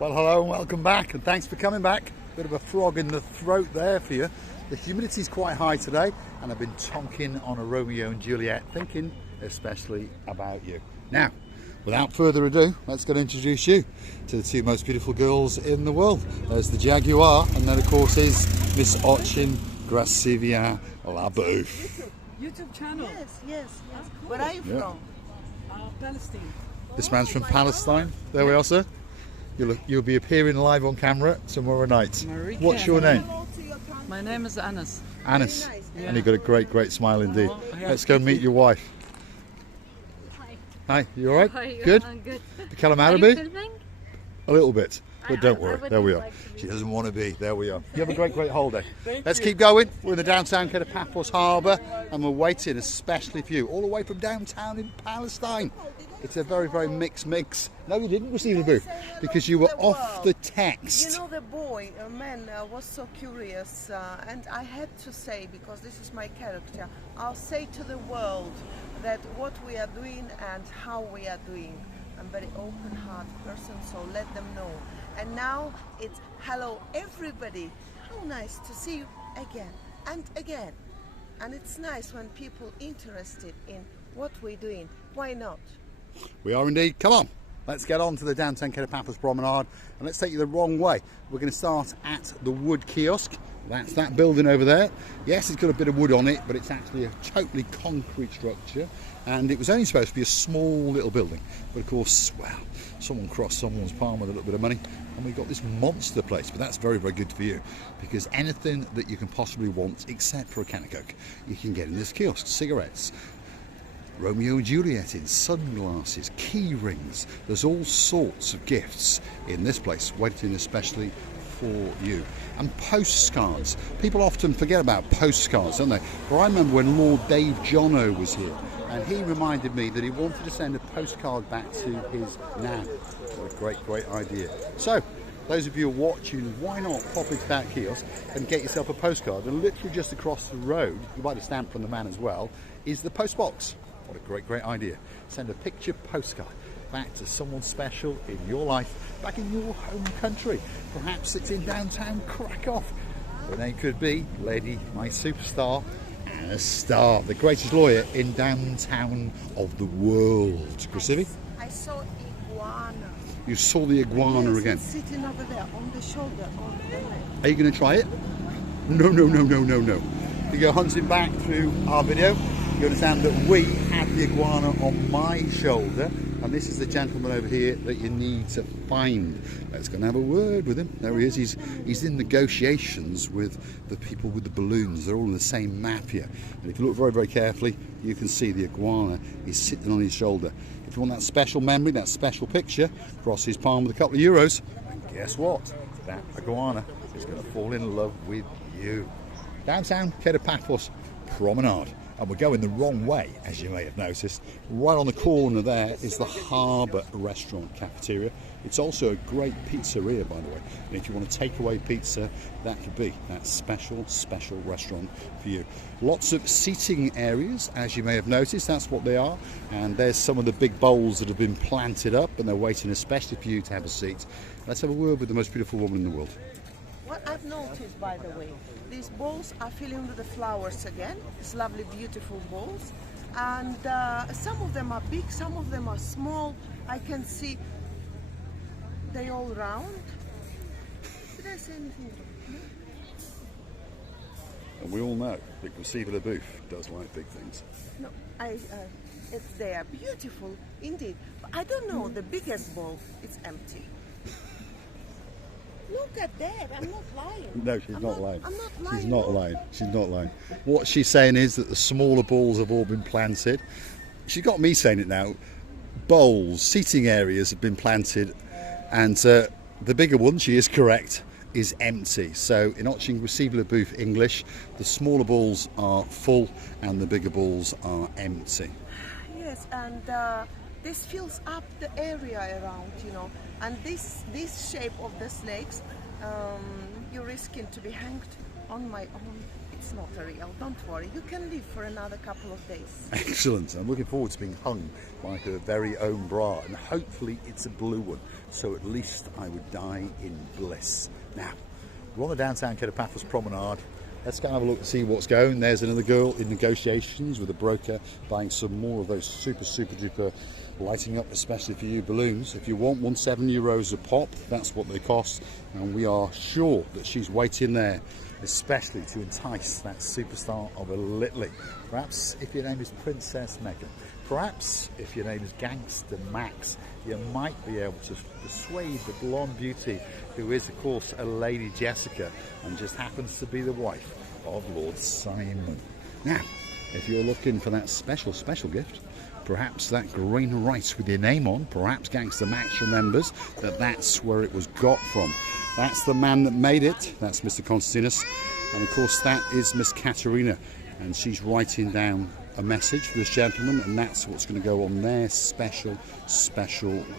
Well, hello and welcome back, and thanks for coming back. Bit of a frog in the throat there for you. The humidity's quite high today, and I've been tonking on a Romeo and Juliet, thinking especially about you. Now, without further ado, let's go and introduce you to the two most beautiful girls in the world. There's the Jaguar, and then of course is Miss Ochin Gracivia Labouf. YouTube channel. Yes. Cool. Where are you from? Palestine. This man's from Palestine. There we are, sir. You'll be appearing live on camera tomorrow night. Marika. What's your name? My name is Anas. Anas. Very nice. Yeah. And you've got a great smile indeed. Yeah. Let's go meet your wife. Hi, you alright? Good? I'm good. The calamari Are bee? you filming? A little bit, but don't I worry. would There we are. like to be. She doesn't want to be. There we are. You have a great holiday. Let's keep going. We're in the downtown Kato Paphos Harbour, and we're waiting especially for you, all the way from downtown in Palestine. It's a very mix. No, you didn't receive the booth because you were off the text. You know, the man was so curious, and I had to say, because this is my character, I'll say to the world that what we are doing and how we are doing. I'm very open-hearted person, so let them know. And now it's hello everybody. How nice to see you again and again. And it's nice when people interested in what we're doing. Why not? We are indeed. Come on, let's get on to the downtown Kato Paphos Promenade, and let's take you the wrong way. We're going to start at the wood kiosk. That's that building over there. Yes, it's got a bit of wood on it, but it's actually a totally concrete structure, and it was only supposed to be a small little building. But of course, well, someone crossed someone's palm with a little bit of money, and we got this monster place. But that's very good for you, because anything that you can possibly want, except for a can of Coke, you can get in this kiosk. Cigarettes, Romeo and Juliet in sunglasses, key rings. There's all sorts of gifts in this place, waiting especially for you. And postcards. People often forget about postcards, don't they? But I remember when Lord Dave Jono was here, and he reminded me that he wanted to send a postcard back to his nan. What a great idea. So, those of you who are watching, why not pop into that kiosk and get yourself a postcard? And literally just across the road, you might have stamp from the man as well, is the post box. What a great idea. Send a picture postcard back to someone special in your life, back in your home country. Perhaps it's in downtown Krakow. But it could be Lady, my superstar, and a star, the greatest lawyer in downtown of the world. Gracivi? I saw Iguana. You saw the iguana Yes, again. it's sitting over there on the shoulder, on the leg. Are you going to try it? No. You go hunting back through our video, you understand that we had the iguana on my shoulder, and this is the gentleman over here that you need to find. Let's go and have a word with him. There he is. He's in negotiations with the people with the balloons. They're all in the same map here. And if you look very carefully, you can see the iguana is sitting on his shoulder. If you want that special memory, that special picture, cross his palm with a couple of euros, and guess what? That iguana is going to fall in love with you. Downtown Kato Paphos Promenade. And we're going the wrong way, as you may have noticed. Right on the corner there is the Harbour Restaurant Cafeteria. It's also a great pizzeria, by the way. And if you want a takeaway pizza, that could be that special restaurant for you. Lots of seating areas, as you may have noticed. That's what they are. And there's some of the big bowls that have been planted up, and they're waiting especially for you to have a seat. Let's have a word with the most beautiful woman in the world. What I've noticed, by the way, these bowls are filling with the flowers again. These lovely, beautiful bowls. And some of them are big, some of them are small. I can see they all round. Did I say anything? No? And we all know that Gracivia Labouf does like big things. No, they are beautiful indeed. But I don't know, the biggest bowl, it's empty. Look at that, I'm not lying. No, she's not lying. I'm not lying. She's not lying. She's not lying. What she's saying is that the smaller balls have all been planted. She's got me saying it now. Bowls, seating areas have been planted, and the bigger one, she is correct, is empty. So in Ochin Gracivia Labouf English, the smaller balls are full and the bigger balls are empty. Yes, and this fills up the area around, you know. And this shape of the snakes, you're risking to be hanged on my own. it's not a real. Don't worry, you can live for another couple of days. Excellent. I'm looking forward to being hung by her very own bra, and hopefully it's a blue one, so at least I would die in bliss. Now, we're on the downtown Kato Paphos promenade. Let's go and have a look and see what's going. There's another girl in negotiations with a broker buying some more of those super duper lighting up, especially for you, balloons. If you want one, €7 a pop, that's what they cost, and we are sure that she's waiting there, especially to entice that superstar of a Little. Perhaps if your name is Princess Megan, perhaps if your name is Gangster Max, you might be able to persuade the blonde beauty, who is of course a Lady Jessica and just happens to be the wife of Lord Simon. Now, if you're looking for that special gift, perhaps that green rice with your name on, perhaps Gangster Max remembers that that's where it was got from. That's the man that made it, that's Mr. Constantinos, and of course that is Miss Katerina, and she's writing down a message for this gentleman, and that's what's going to go on their special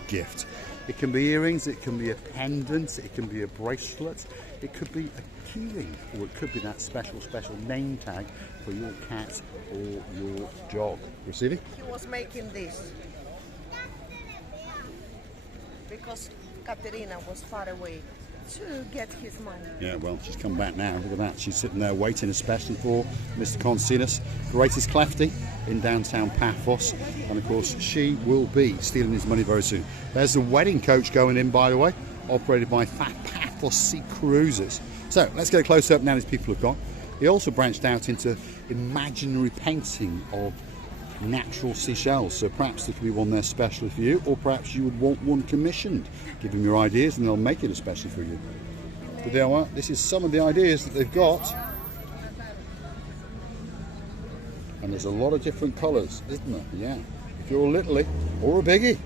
gift. It can be earrings, it can be a pendant, it can be a bracelet, it could be a keyring, or it could be that special name tag for your cat or your dog. Receiving? He was making this because Katerina was far away to get his money. Yeah, well, she's come back now. Look at that. She's sitting there waiting especially for Mr. Constantinos, greatest clefty in downtown Paphos. And of course, she will be stealing his money very soon. There's the wedding coach going in, by the way, operated by Paphos Sea Cruises. So let's get a close up now these people have gone. He also branched out into imaginary painting of natural seashells, so perhaps there could be one there specially for you, or perhaps you would want one commissioned. Give them your ideas and they'll make it especially for you. But there are, this is some of the ideas that they've got, and there's a lot of different colours, isn't there? Yeah. If you're a Little or a biggie,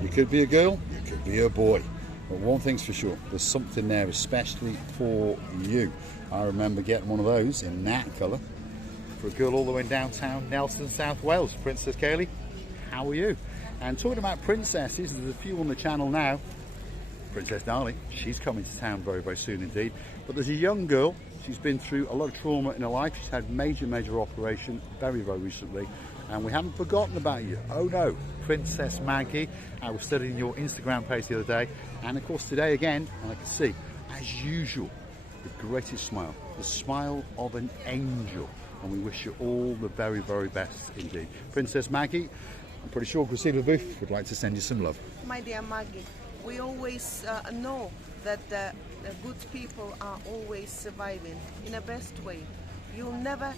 you could be a girl, you could be a boy, but one thing's for sure, there's something there especially for you. I remember getting one of those in that colour for a girl all the way in downtown Nelson, South Wales. Princess Kaylee, how are you? And talking about princesses, there's a few on the channel now. Princess Darling, she's coming to town very soon indeed. But there's a young girl, she's been through a lot of trauma in her life. She's had major operation very recently, and we haven't forgotten about you. Oh no, Princess Maggie. I was studying your Instagram page the other day, and of course today again, and I can see, as usual, the greatest smile, the smile of an angel. And we wish you all the very best indeed. Princess Maggie, I'm pretty sure Christina Booth would like to send you some love. My dear Maggie, we always know that the good people are always surviving in a best way. You'll never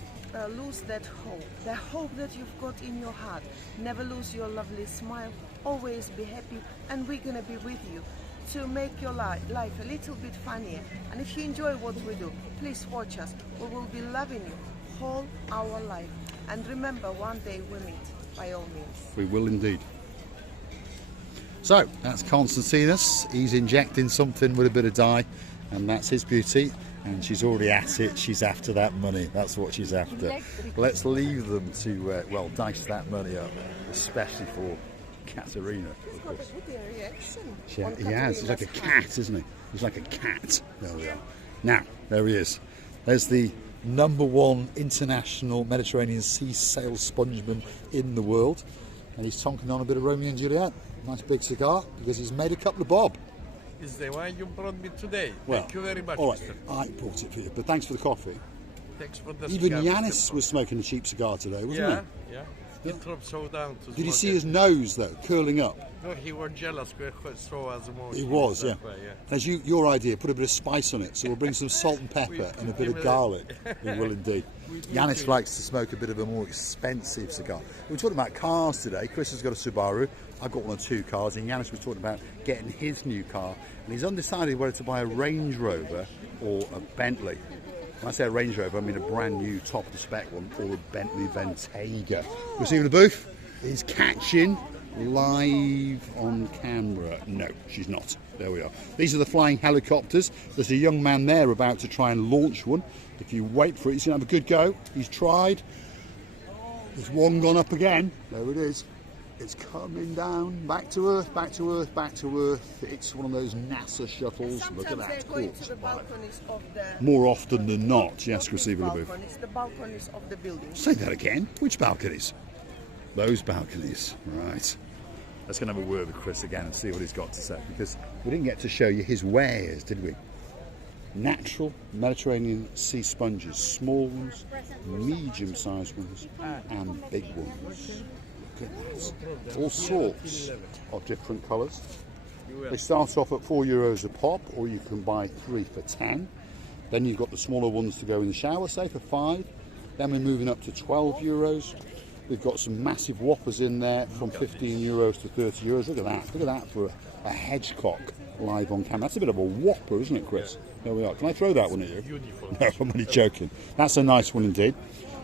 lose that hope, the hope that you've got in your heart. Never lose your lovely smile, always be happy, and we're going to be with you to make your life a little bit funnier. And if you enjoy what we do, please watch us. We will be loving you all our life, and remember, one day we meet, by all means. We will indeed. So that's Constantinos. He's injecting something with a bit of dye, and that's his beauty, and she's already at it. She's after that money. That's what she's after. Let's leave them to well, dice that money up, especially for Katerina. He's got a good reaction. He has. He's like a cat, isn't he? He's like a cat. There we are. Now, there he is. There's the #1 international Mediterranean sea sail spongeman in the world, and he's tonking on a bit of Romeo and Juliet. Nice big cigar, because he's made a couple of bob. Is the wine you brought me today. Well, thank you very much, all right, mister. I brought it for you, but thanks for the coffee. Thanks for the Even cigar, Yanis Mr. was smoking a cheap cigar today, wasn't he? Yeah. He dropped so down to Did you smoke see it. his nose though, curling up? No, he was jealous. So as more. He was, yeah. Way, That's your idea. Put a bit of spice on it. So we'll bring some salt and pepper and a bit of garlic. We will indeed. Yanis likes to smoke a bit of a more expensive cigar. We were talking about cars today. Chris has got a Subaru. I've got one or two cars, and Yanis was talking about getting his new car, and he's undecided whether to buy a Range Rover or a Bentley. When I say a Range Rover, I mean a brand new top of the spec one, or a Bentley Bentayga. Receiving the booth is catching live on camera. No, she's not. There we are. These are the flying helicopters. There's a young man there about to try and launch one. If you wait for it, he's going to have a good go. He's tried. There's one gone up again. There it is. It's coming down, back to Earth, back to Earth, back to Earth. It's one of those NASA shuttles. Look at Sometimes that. they're going to the balconies of the... More often than not, yes, not Receiver the Booth. balconies, the balconies of the buildings. Say that again. Which balconies? Those balconies. Right. Let's go and have a word with Chris again and see what he's got to say, because we didn't get to show you his wares, did we? Natural Mediterranean sea sponges, small ones, medium-sized ones, and big ones. Look at that. All sorts of different colours. They start off at €4 a pop, or you can buy 3 for 10. Then you've got the smaller ones to go in the shower, say for 5. Then we're moving up to €12. We've got some massive whoppers in there from €15 to €30. Look at that. Look at that for a hedgecock live on camera. That's a bit of a whopper, isn't it, Chris? There we are. Can I throw that one at you? Beautiful. No, I'm only joking. That's a nice one indeed.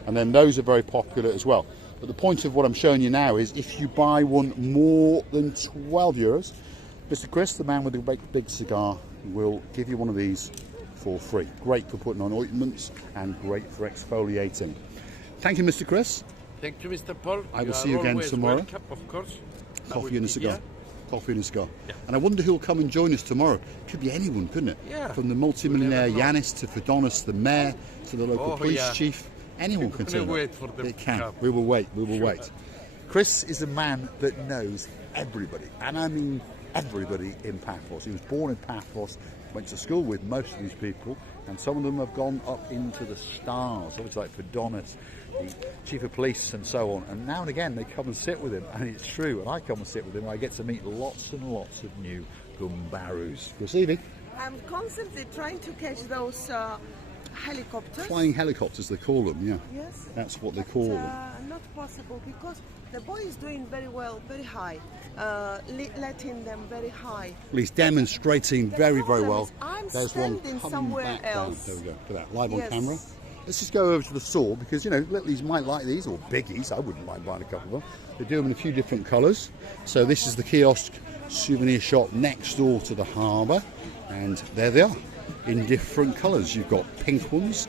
And then those are very popular as well. But the point of what I'm showing you now is if you buy one more than €12, Mr. Chris, the man with the big cigar, will give you one of these for free. Great for putting on ointments and great for exfoliating. Thank you, Mr. Chris. Thank you, Mr. Paul. I will see you again tomorrow. Welcome, of course. Coffee and a cigar. Here. Coffee and a cigar. Yeah. And I wonder who'll come and join us tomorrow. Could be anyone, couldn't it? Yeah. From the multimillionaire You never know. Yanis to Fidonis, the mayor, to the local police yeah. chief. Anyone can We're turn gonna up. wait for them It to can. come. We will wait. We will Sure. wait. Chris is a man that knows everybody. And I mean everybody in Paphos. He was born in Paphos, went to school with most of these people, and some of them have gone up into the stars. Obviously like Fidonis, the chief of police and so on. And now and again they come and sit with him, and it's true. And I come and sit with him, I get to meet lots and lots of new gumbarus. Receiving. I'm constantly trying to catch those helicopters. Flying helicopters, they call them, yeah. Yes. That's what they call them. Not possible because the boy is doing very well, very high, letting them very high. Well, he's demonstrating very, very problem well. is I'm There's one standing coming somewhere back down. else. There we go. Look at that, live on Yes. camera. Let's just go over to the store because, you know, littlies might like these, or biggies. I wouldn't mind buying a couple of them. They do them in a few different colours. So this is the Kiosk souvenir shop next door to the harbour. And there they are, in different colours. You've got pink ones,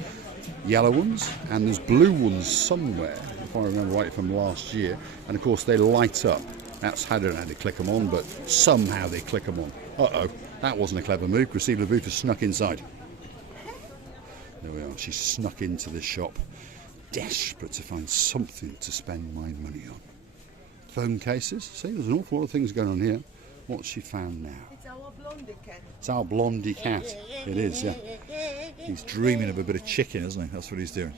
yellow ones, and there's blue ones somewhere, if I remember right from last year. And of course they light up. That's, I don't know how they click them on, but somehow they click them on. Uh-oh, that wasn't a clever move. Christine LaBouffe has snuck inside. There we are, she snuck into the shop, desperate to find something to spend my money on. Phone cases, see, there's an awful lot of things going on here. What's she found now? It's our blondie cat. It's our blondie cat. It is, yeah. He's dreaming of a bit of chicken, isn't he? That's what he's doing.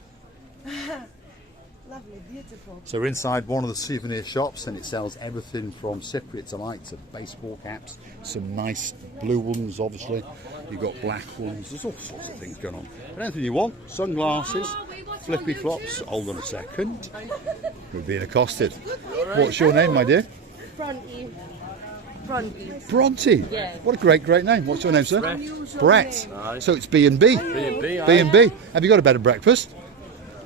Lovely, beautiful. So we're inside one of the souvenir shops, and it sells everything from Cypriot alike to baseball caps, some nice blue ones, obviously. You've got black ones. There's all sorts of things going on. But anything you want, sunglasses, flippy flops. Hold on a second. We're being accosted. What's your name, my dear? Bronte. Bronte. Yeah. What a great name. What's your name, sir? Brett. So it's B&B. B&B, aye. B&B. Have you got a bed and breakfast?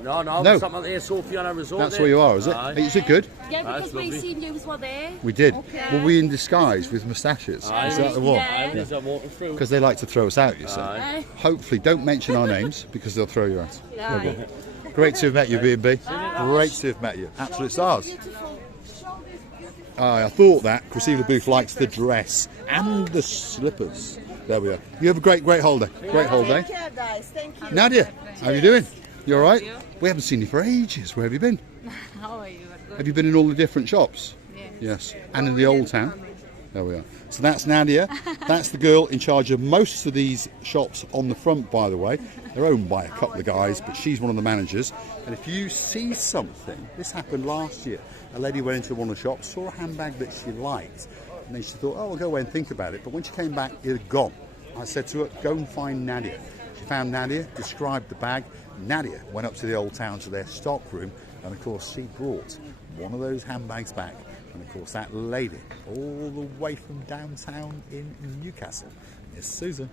No, No. no, something like Sophia on a resort. That's there. where you are, is it? Aye. Is it good? Yeah, That's because we lovely. seen you were there. We did. Okay. Were we in disguise with moustaches? Aye. Is that the one? Yeah. There's a walking through. Because they like to throw us out, you see. Aye. Hopefully, don't mention our names because they'll throw you out. Aye. Great to have met you, B&B. Great to have met you. Absolute stars. Beautiful. Aye, I thought that. Christine LaBouffe likes the dress and the slippers. There we are. You have a great holiday. Great holiday. Take care, guys. Thank you. Nadia, how are you doing? You all right? We haven't seen you for ages. Where have you been? How are you? Have you been in all the different shops? Yes. Yes. And in the old town? There we are. So that's Nadia. That's the girl in charge of most of these shops on the front, by the way. They're owned by a couple of guys, but she's one of the managers. And if you see something, this happened last year. A lady went into one of the shops, saw a handbag that she liked, and then she thought, oh, I'll go away and think about it. But when she came back, it had gone. I said to her, go and find Nadia. She found Nadia, described the bag. Nadia went up to the old town to their stock room, and of course she brought one of those handbags back. And of course that lady, all the way from downtown in Newcastle, Miss Susan,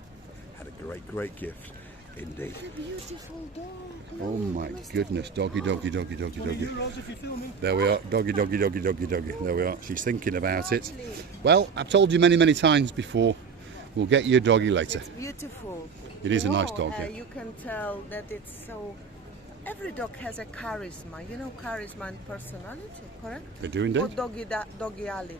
had a great gift indeed. Beautiful dog. Oh my goodness, doggy. There we are, doggy. There we are. She's thinking about it. Well, I've told you many times before, we'll get you a doggy later. Beautiful. It is a nice Wow, dog, yeah. You can tell that it's so every dog has a charisma. You know, charisma and personality, correct? They do Or indeed. doggyality.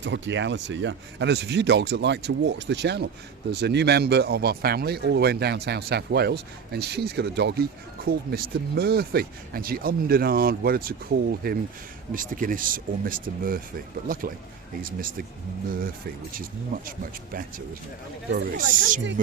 Doggyality, yeah. And there's a few dogs that like to watch the channel. There's a new member of our family all the way in downtown South Wales, and she's got a doggy called Mr. Murphy, and she ummed and ahed whether to call him Mr. Guinness or Mr. Murphy. But luckily, he's Mr. Murphy, which is much, much better, isn't it? Very, very smooth.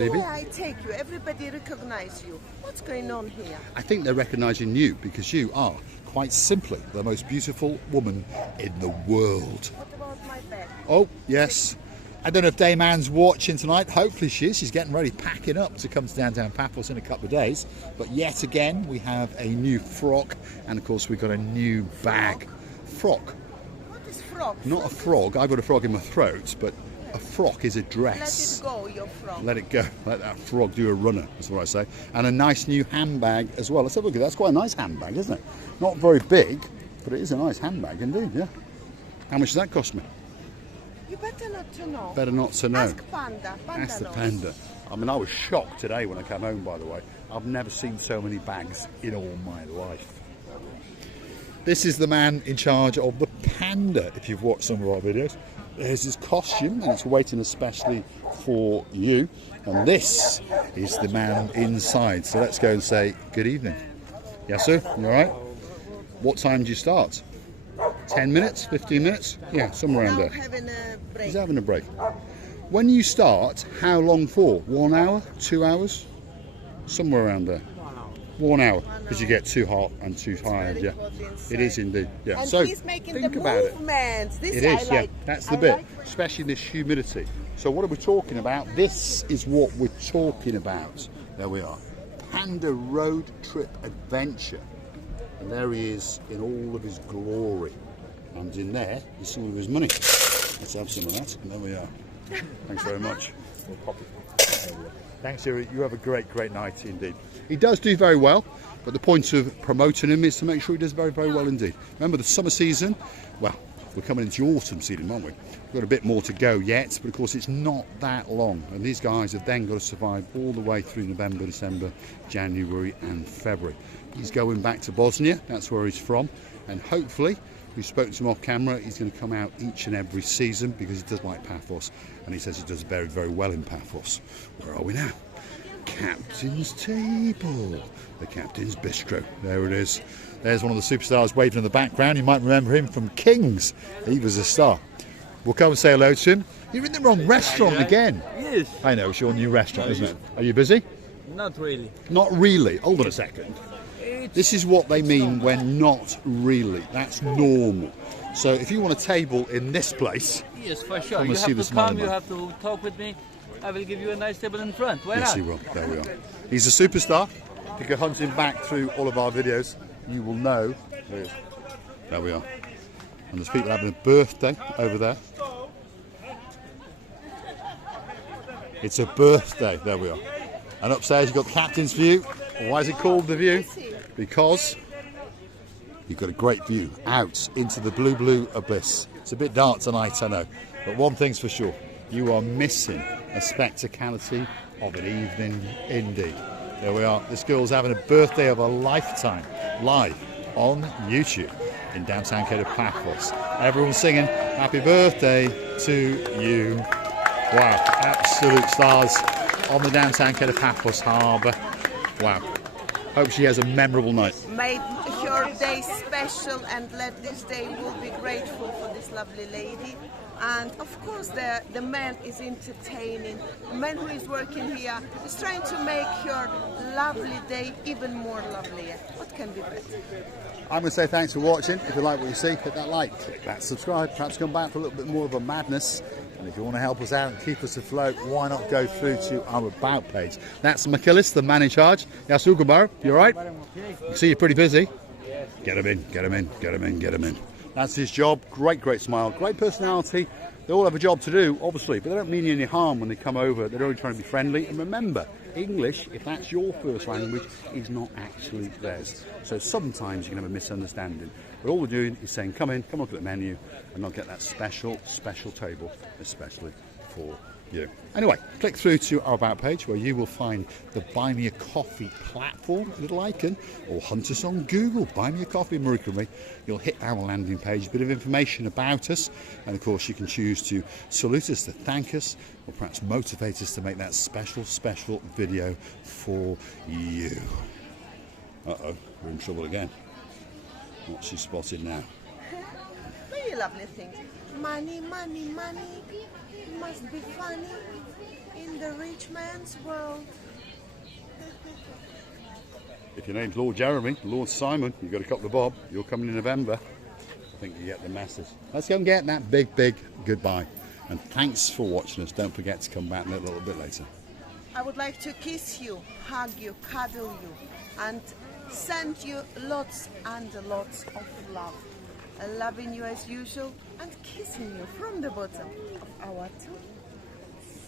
Anywhere I take you, everybody recognize you. What's going on here? I think they're recognising you because you are, quite simply, the most beautiful woman in the world. What about my bag? Oh, yes. I don't know if Dame Anne's watching tonight. Hopefully she is. She's getting ready, packing up to come to downtown Paphos in a couple of days. But yet again, we have a new frock, and of course we've got a new bag. Frock. What is frog? Not a frog. I've got a frog in my throat, but a frock is a dress. Let it go, your frog. Let it go. Let that frog do a runner, that's what I say. And a nice new handbag as well. Let's have a look at that. That's quite a nice handbag, isn't it? Not very big, but it is a nice handbag indeed, yeah. How much does that cost me? You better not to know. Better not to know. Ask Panda. Panda That's the knows. Panda. I mean, I was shocked today when I came home, by the way. I've never seen so many bags in all my life. This is the man in charge of the Panda, if you've watched some of our videos. There's his costume, and it's waiting especially for you. And this is the man inside. So let's go and say good evening. Yes, sir? You all right? What time do you start? 10 minutes? 15 minutes? Yeah, somewhere around Now there. having a break. He's having a break. When you start, how long for? 1 hour? 2 hours? Somewhere around there. 1 hour. Because you get too hot and too tired, yeah. It is indeed, yeah. And So, he's making think the about it. movements. This It is, I yeah. like. That's the I bit, like when- especially this humidity. So what are we talking about? This is what we're talking about. There we are. Panda Road Trip Adventure. And there he is in all of his glory. And in there is some of his money. Let's have some of that. And there we are. Thanks very much. We'll pop it. There we are. Thanks, Eric. You have a great, great night indeed. He does do very well, but the point of promoting him is to make sure he does very, very well indeed. Remember the summer season? Well, we're coming into autumn season, aren't we? We've got a bit more to go yet, but of course it's not that long. And these guys have then got to survive all the way through November, December, January and February. He's going back to Bosnia, that's where he's from. And hopefully, we spoke to him off camera, he's going to come out each and every season because he does like Paphos. And he says he does very, very well in Paphos. Where are we now? Captain's Table. The Captain's Bistro. There it is. There's one of the superstars waving in the background. You might remember him from Kings. He was a star. We'll come and say hello to him. You're in the wrong restaurant again. Yes. I know, it's your new restaurant, isn't it? Are you busy? Not really. Not really. Hold on a second. This is what they mean when not really. That's normal. So if you want a table in this place, Yes, for sure. Come You and see have the to smiling come, you man. have to talk with me. I will give you a nice table in front. Why yes, not? he will. There we are. He's a superstar. If you could hunt him back through all of our videos, you will know. There we are. And there's people having a birthday over there. It's a birthday. There we are. And upstairs you've got the Captain's View. Why is it called the View? Because you've got a great view out into the blue, blue abyss. It's a bit dark tonight, I know. But one thing's for sure. You are missing a spectacality of an evening indeed. There we are. This girl's having a birthday of a lifetime live on YouTube in downtown Kato Paphos. Everyone's singing happy birthday to you. Wow, absolute stars on the downtown Kato Paphos Harbour. Wow. Hope she has a memorable night. Made your day special, and let this day will be grateful for this lovely lady. And of course the man is entertaining. The man who is working here is trying to make your lovely day even more lovelier. What can be better? I'm going to say thanks for watching. If you like what you see, hit that like, click that subscribe, perhaps come back for a little bit more of a madness. And if you want to help us out and keep us afloat, why not go through to our About page. That's McKillis, the man in charge. Yasu Gabar, you alright? You see you're pretty busy. Get him in, get him in, get him in, get him in. That's his job. Great, great smile, great personality. They all have a job to do, obviously, but they don't mean you any harm when they come over. They're only trying to be friendly. And remember, English, if that's your first language, is not actually theirs. So sometimes you can have a misunderstanding. But all we're doing is saying, come in, come look at the menu, and I'll get that special, special table, especially for you. Anyway, click through to our About page where you will find the Buy Me a Coffee platform, a little icon, or hunt us on Google, Buy Me a Coffee, Marika and me. You'll hit our landing page, a bit of information about us, and of course you can choose to salute us, to thank us, or perhaps motivate us to make that special video for you. Uh-oh, we're in trouble again. What's she spotted now? Very lovely things. Money, money, money must be funny in the rich man's world. If your name's Lord Jeremy, Lord Simon, you've got a couple of bob, you're coming in November. I think you get the message. Let's go and get that big goodbye. And thanks for watching us. Don't forget to come back a little bit later. I would like to kiss you, hug you, cuddle you, and send you lots and lots of love. Loving you as usual and kissing you from the bottom of our tongue.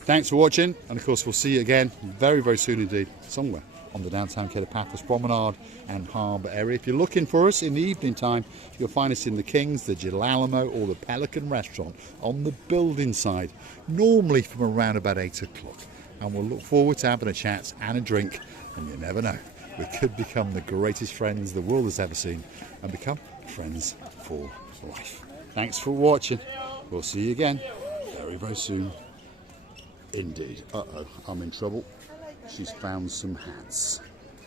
Thanks for watching, and of course we'll see you again very soon indeed, somewhere on the downtown Kato Paphos Promenade and Harbour area. If you're looking for us in the evening time, you'll find us in the King's, the Girolamo or the Pelican restaurant on the building side, normally from around about 8 o'clock. And we'll look forward to having a chat and a drink, and you never know, we could become the greatest friends the world has ever seen and become friends for life. Thanks for watching. We'll see you again very soon indeed. Uh-oh, I'm in trouble. She's found some hats.